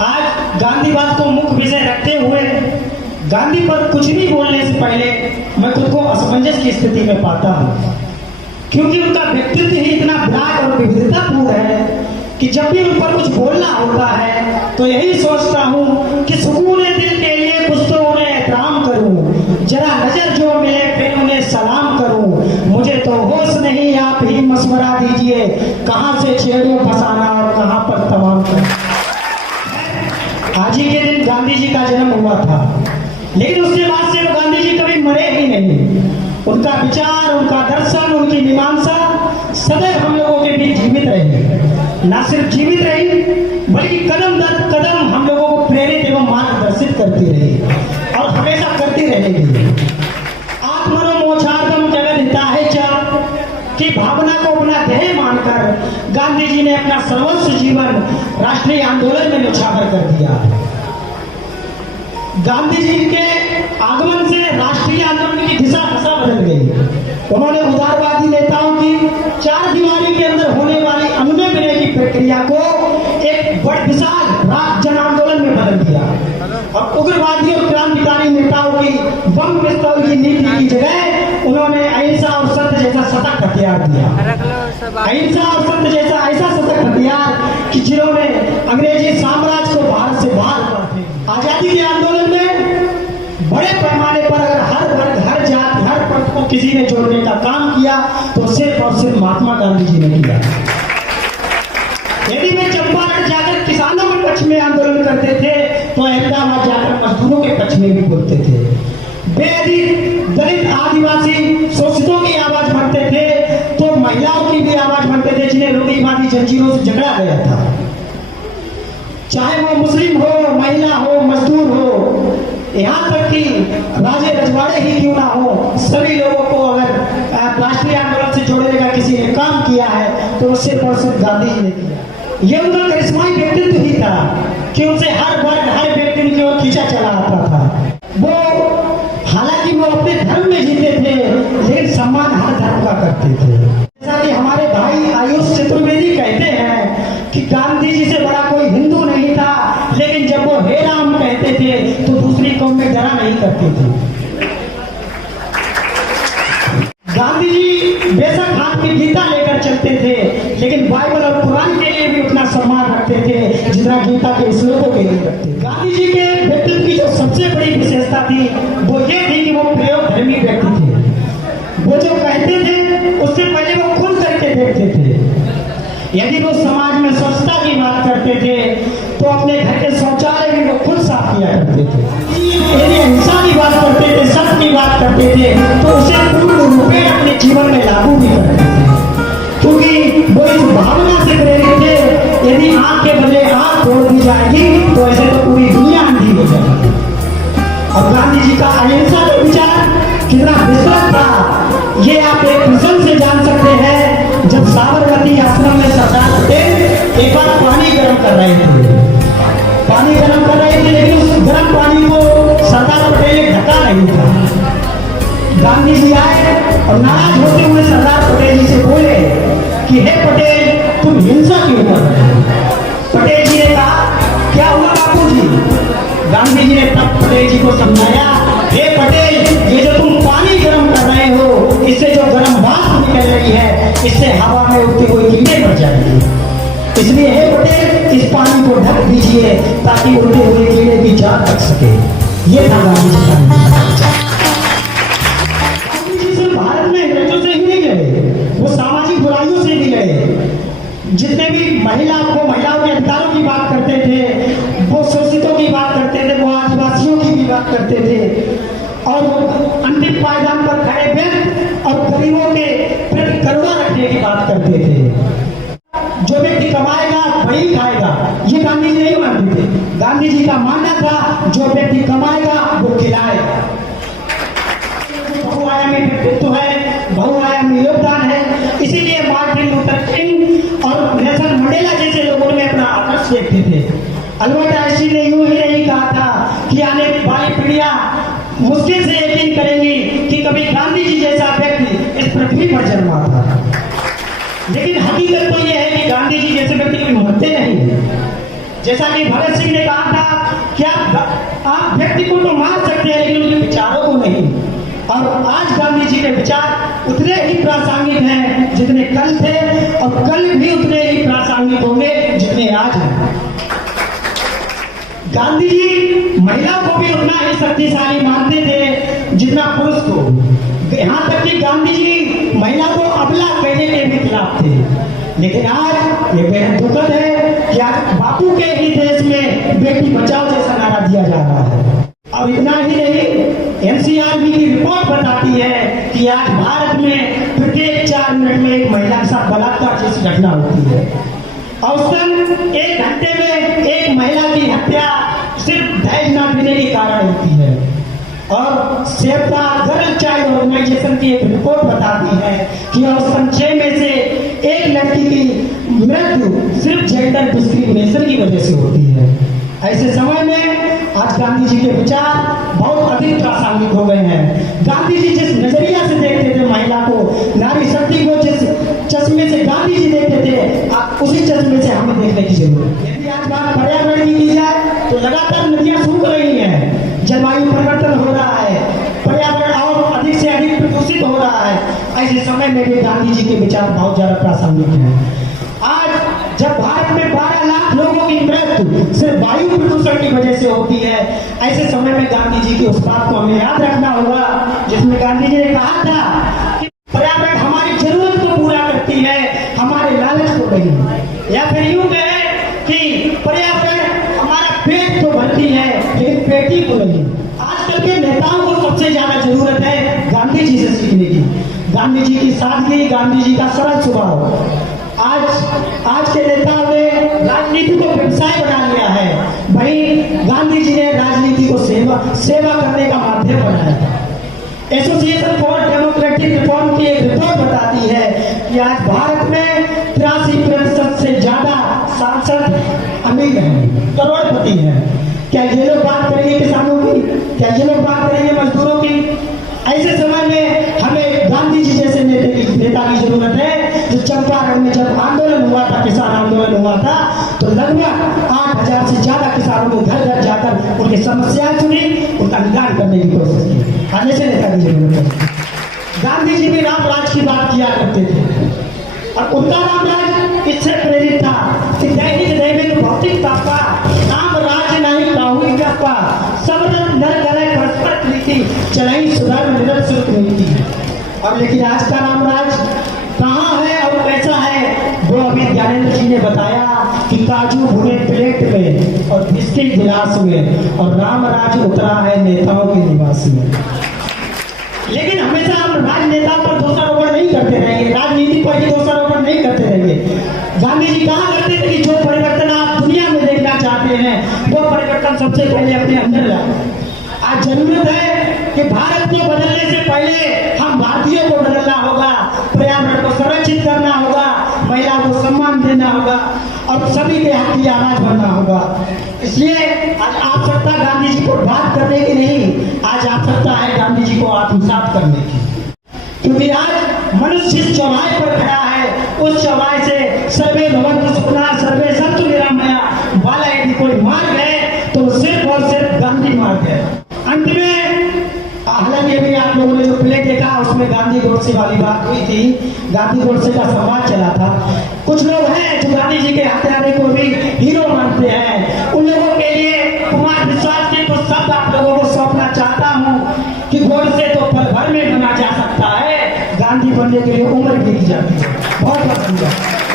आज गांधीवाद को मुख्य विषय रखते हुए गांधी पर कुछ भी बोलने से पहले मैं खुद को असमंजस की स्थिति में पाता हूँ, क्योंकि उनका व्यक्तित्व ही इतना विराट और विविधतापूर्ण है कि जब भी उन पर कुछ बोलना होता है तो यही सोचता हूँ कि सुकून दिल के लिए कुछ तो उन्हें एहतराम करूँ, जरा नजर जो मिले फिर उन्हें सलाम करूँ। मुझे तो होश नहीं, आप ही मशवरा दीजिए कहाँ से छेड़ूं फसाना और कहाँ पर तमाम कर। आज ही के दिन गांधी जी का जन्म हुआ था, लेकिन उसके बाद से गांधी जी कभी मरे ही नहीं। उनका विचार, उनका दर्शन, उनकी मीमांसा सदैव हम लोगों के बीच जीवित रही। न सिर्फ जीवित रही बल्कि कदम दर कदम हम लोगों को प्रेरित एवं मार्गदर्शित करती रही और हमेशा करती रहेगी। आत्मनो मोक्षार्थम जगत हिताय च की भावना को अपना ध्येय मानकर गांधी जी ने अपना सर्वस्व जीवन राष्ट्रीय आंदोलन में न्यौछावर कर दिया। गांधी जी के आगमन से राष्ट्रीय आंदोलन की दिशा बदल गई। उन्होंने उदारवादी नेताओं की चार दीवारी के अंदर होने वाली अनुनय विनय की प्रक्रिया को एक बड़ विशाल जन आंदोलन में बदल दिया और उग्रवादी और क्रांतिकारी नेताओं की बम पिस्तौल की नीति की जगह उन्होंने अहिंसा और सत्य जैसा सतत हथियार दिया। अहिंसा और सत्य जैसा ऐसा सतत हथियार कि जिन्होंने अंग्रेजी साम्राज्य को भारत से बाहर कर दिया। आजादी के आंदोलन में बड़े पैमाने पर अगर हर वर्ग, हर जाति, हर पंथ को किसी ने जोड़ने का काम किया तो सिर्फ और सिर्फ महात्मा गांधी जी ने किया। यदि वे चंपारण जाकर किसानों के पक्ष में आंदोलन करते थे तो अहमदाबाद जाकर मजदूरों के पक्ष में भी बोलते थे। बेहद दलित, आदिवासी, शोषितों की आवाज बनते थे तो महिलाओं की भी आवाज बनते थे, जिन्हें रूढ़िवादी जंजीरों से जकड़ा गया था। चाहे वो मुस्लिम हो, महिला हो, मजदूर हो, यहाँ तक कि राजे रजवाड़े ही क्यों ना हो, सभी लोगों को अगर राष्ट्रीय आंदोलन से जोड़ने का किसी ने काम किया है तो वो सिर्फ और सिर्फ गांधी जी ने किया। ये उनका करिश्माई व्यक्तित्व ही था कि उनसे हर वर्ग, हर व्यक्ति की ओर खींचा चला आता था। वो हालांकि वो अपने धर्म में जीते थे लेकिन सम्मान हर धर्म का करते थे। जैसा कि हमारे भाई आयुष चतुर्वेदी कहते हैं कि गांधी जी से बड़ा कोई हिंदू नहीं था, लेकिन जब वो हे राम कहते थे तो दूसरी कौम में डरा नहीं करते थे। गांधी जी बेशक हाथ में गीता लेकर चलते थे लेकिन बाइबल और कुरान के लिए भी उतना सम्मान रखते थे जितना गीता के श्लोकों के लिए रखते थे। गांधी जी के व्यक्तित्व की जो सबसे बड़ी विशेषता थी वो ये थी कि वो प्रयोगधर्मी व्यक्ति थे। वो जो कहते थे उससे पहले वो खुद करके देखते थे। यदि वो समाज में स्वच्छता की बात करते थे तो अपने घर के शौचालय भी वो खुद साफ किया करते थे। यदि अहिंसा की बात करते थे, सत्य की बात करते थे तो उसे पूर्ण रूप में अपने जीवन में लागू भी करते थे, क्योंकि वो इस भावना से प्रेरित थे यदि आंख के बदले आंख तोड़ दी जाएगी तो ऐसे तो पूरी दुनिया अंधी हो जाएगी। और गांधी जी का अहिंसा का विचार कितना विस्तृत था ये आप एक मिशन से जान सकते हैं। जब साबरमती आश्रम में सरदार पटेल एक बार पानी गर्म कर रहे थे, पानी गर्म कर रहे थे लेकिन उस गर्म पानी को सरदार पटेल ने ढका नहीं था। गांधी जी आए और नाराज होते हुए सरदार पटेल जी से बोले कि हे पटेल तुम हिंसा क्यों कर रहे हो। पटेल जी ने कहा क्या हुआ बापू जी। गांधी जी ने तब पटेल जी को समझाया, हे पटेल ये जो तुम पानी गर्म कर रहे हो इससे जो गर्म भाप निकल रही है इससे हवा में उड़ती हुई कीड़े मर जाएंगे, इसलिए हे पटेल इस पानी को ढक दीजिए ताकि उड़ते हुए कीड़े की जान बच सके। ये था गांधी जी का। गांधी जी सिर्फ भारत में अंग्रेजों से ही नहीं लड़े, वो सामाजिक बुराइयों से भी लड़े। जितने भी महिलाओं के अधिकारों की बात करते थे, वो शोषितों की बात करते थे, वो आदिवासियों की भी बात करते थे और वो अंतिम पायदान पर खड़े व्यक्ति और गरीबों के प्रति करुणा रखने की बात करते थे। जो व्यक्ति कमाएगा वही खाएगा, ये गांधी जी नहीं मानते थे। गांधी जी का मानना था जो व्यक्ति कमाएगा वो खिलाएगा। बहुआयामी व्यक्तित्व है, बहुआयामी योगदान है, इसीलिए मार्टिन लूथर किंग और नेल्सन मंडेला जैसे लोगों ने अपना आदर्श देखते थे। अल्बर्ट आइंस्टीन ने यूं ही नहीं कहा था कि आने वाली पीढ़ियां मुश्किल से यकीन करेंगी कि कभी गांधी जी जैसा व्यक्ति इस पृथ्वी पर जन्मा था। लेकिन हकीकत तो यह है कि गांधी जी जैसे व्यक्ति कभी मरते नहीं। जैसा कि भगत सिंह ने कहा था कि आप व्यक्ति को तो मार सकते हैं लेकिन उनके विचारों को नहीं। और आज गांधी जी के विचार उतने ही प्रासंगिक हैं जितने कल थे, और कल भी उतने ही प्रासंगिक होंगे जितने आज हैं। गांधी जी महिला को भी उतना ही शक्तिशाली मानते थे जितना पुरुष को। यहाँ तक कि गांधी जी महिला को अबला कहने के भी खिलाफ थे। लेकिन आज ये बेहद दुखद है कि आज बापू के ही देश में बेटी बचाओ जैसा नारा दिया जा रहा है। अब इतना ही नहीं, एनसीआरबी की रिपोर्ट बताती है कि आज भारत में प्रत्येक 4 मिनट में एक महिला के साथ बलात्कार जैसी घटना होती है। औसतन 1 घंटे में एक महिला की हत्या सिर्फ दहेज न देने के कारण होती है। और save the girl child organization की एक रिपोर्ट बताती है कि औसतन 6 में से 1 लड़की की मृत्यु सिर्फ जेंडर डिस्क्रिमिनेशन की वजह से होती है। ऐसे समय में आज गांधी जी के विचार बहुत अधिक प्रासंगिक हो गए हैं। गांधी जी जिस नजरिया से देखते थे महिला को, नारी शक्ति को जिस चश्मे से गांधी जी देखते थे, उसी चश्मे से हमें देखने की जरूरत है। यदि आज बात पर्यावरण की की जाए तो लगातार नदियां सूख रही हैं, जलवायु परिवर्तन हो रहा है, पर्यावरण और अधिक से अधिक प्रदूषित हो रहा है। ऐसे समय में भी गांधी जी के विचार बहुत ज्यादा प्रासंगिक हैं। आज जब भारत में 12 लाख लोगों की मृत्यु सिर्फ वायु प्रदूषण की वजह से होती है, ऐसे समय में गांधी जी की उस बात को हमें याद रखना होगा जिसमें गांधी जी ने कहा था कि पर्यावरण हमारी जरूरत को पूरा करती है, हमारे लालच को नहीं। या फिर यूं कहे कि पर्यावरण हमारा पेट तो भरती है लेकिन पेटी को नहीं। आजकल के नेताओं को सबसे ज्यादा जरूरत है गांधी जी से सीखने की। गांधी जी की सादगी, गांधी जी का सरल स्वभाव। आज के नेताओं ने राजनीति को व्यवसाय बना लिया है। वहीं गांधी जी ने राजनीति को सेवा करने का माध्यम बनाया था। एसोसिएशन फॉर डेमोक्रेटिक रिफॉर्म की एक रिपोर्ट बताती है कि आज भारत में 83% से ज्यादा सांसद अमीर हैं, करोड़पति हैं। क्या ये लोग बात करेंगे किसानों की? क्या ये लोग बात करेंगे मजदूरों की? ऐसे समय में हमें गांधी जी जैसे नेता की जरूरत है। जो चंपारण में जब आंदोलन हुआ था, किसान आंदोलन हुआ था, तो लगभग 8000 से ज्यादा किसानों को घर घर जाकर उनकी समस्याएं सुनी, उनका निदान करने की कोशिश की। आज ऐसे नेता की जरूरत है। गांधी जी भी राम राज की बात किया करते थे और उनका राम राज इससे प्रेरित था कि दैनिक दैनिक भौतिक तापा राम राज नहीं काहुई व्यापा सब नर करे परस्पर प्रीति चलाई सुधर निरंतर नीति। अब लेकिन आज का राम राज कहाँ है और कैसा है, वो अभी ज्ञानेंद्र जी ने बताया कि काजू भुने प्लेट में और बिस्किट गिलास में, और राम राज उतरा है नेताओं के निवास में। लेकिन हमेशा हम राजनेताओं पर दोषारोपण नहीं करते रहेंगे, राजनीति पर ही दोषारोपण नहीं करते रहेंगे। गांधी जी कहा करते थे कि जो परिवर्तन आप दुनिया में देखना चाहते हैं वो परिवर्तन सबसे पहले अपने अंदर लाए। आज जरूरत है कि भारत को बदलने से पहले हम भारतीयों को बदलना होगा, पर्यावरण को संरक्षित करना होगा, महिला को सम्मान देना होगा और सभी के हक की आवाज बनना होगा। इसलिए आज आवश्यकता गांधी जी को बात करने की नहीं, आज आवश्यकता है गांधी जी को आत्मसात करने की। क्योंकि आज मनुष्य जिस चौराहे पर खड़ा है उस चौराहे से सर्वे भवन्तु सुखिनः सर्वे सन्तु निरामया वाला यदि कोई मार्ग है तो सिर्फ और सिर्फ गांधी मार्ग है। अंत में हालांकि अभी आप लोगों ने जो प्ले देखा उसमें गांधी गोडसे वाली बात हुई थी, गांधी गोडसे का संवाद चला था। कुछ लोग हैं जो गांधी जी के हत्यारे को भी हीरो मानते हैं। उन लोगों के लिए कुमार विश्वास के कुछ शब्द आप लोगों को सौंपना चाहता हूँ कि गोडसे तो पल भर में बना जा सकता है, गांधी बनने के लिए उम्र बीत जाती है। बहुत बहुत धन्यवाद।